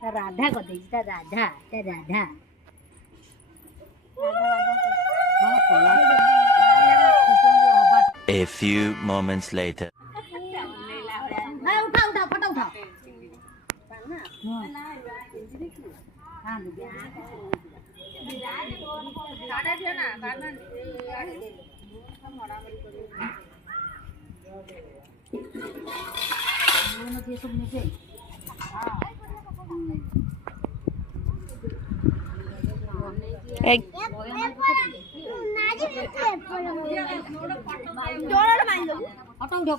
राधा को दे Radha Radha A few moments later. उठा उठा फटा उठा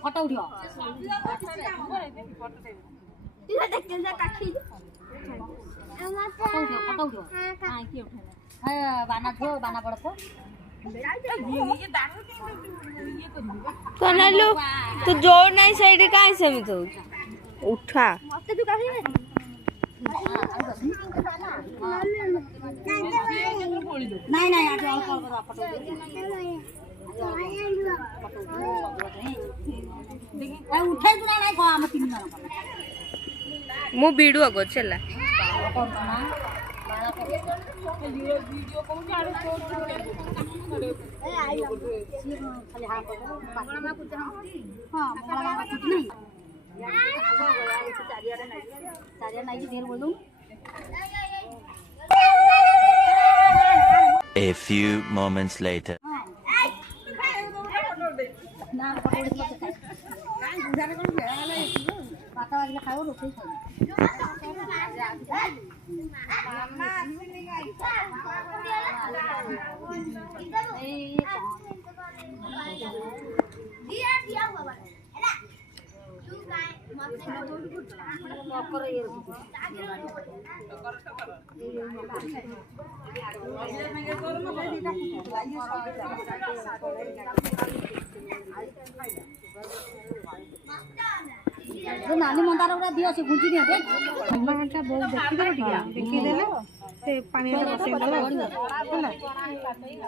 फटा उठो फटा उठो बाना थो बाना पड़ो कनालू तू जोर नहीं सही काहे सेमित हो उठा नहीं नहीं आज और कॉल करो फटो उठे गुना नहीं को हम तीन जन मु वीडियो को चला वीडियो को आड़े खाली हां मंगलमा कुछ हां मंगलमा कुछ नहीं चारिया नहीं ढेर बोल दूं A few moments later. ना पकोड़ी मत खाई गुजारा कर पाता वाला खाओ रोटी खाओ मम्मा आसीने गाई दिया दिया बाबा हैला तू गाय मत कर ये नानी मंदार गुड़ा दियो से गुंजी दियो देख घंटा बहुत देखी दे देखी देले से पानी में बसे गला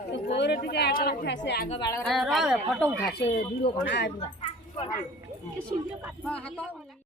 तो गोरे टिके आगे उठा से आगे बाळा फोटो उठा से वीडियो बना के सुन हाथ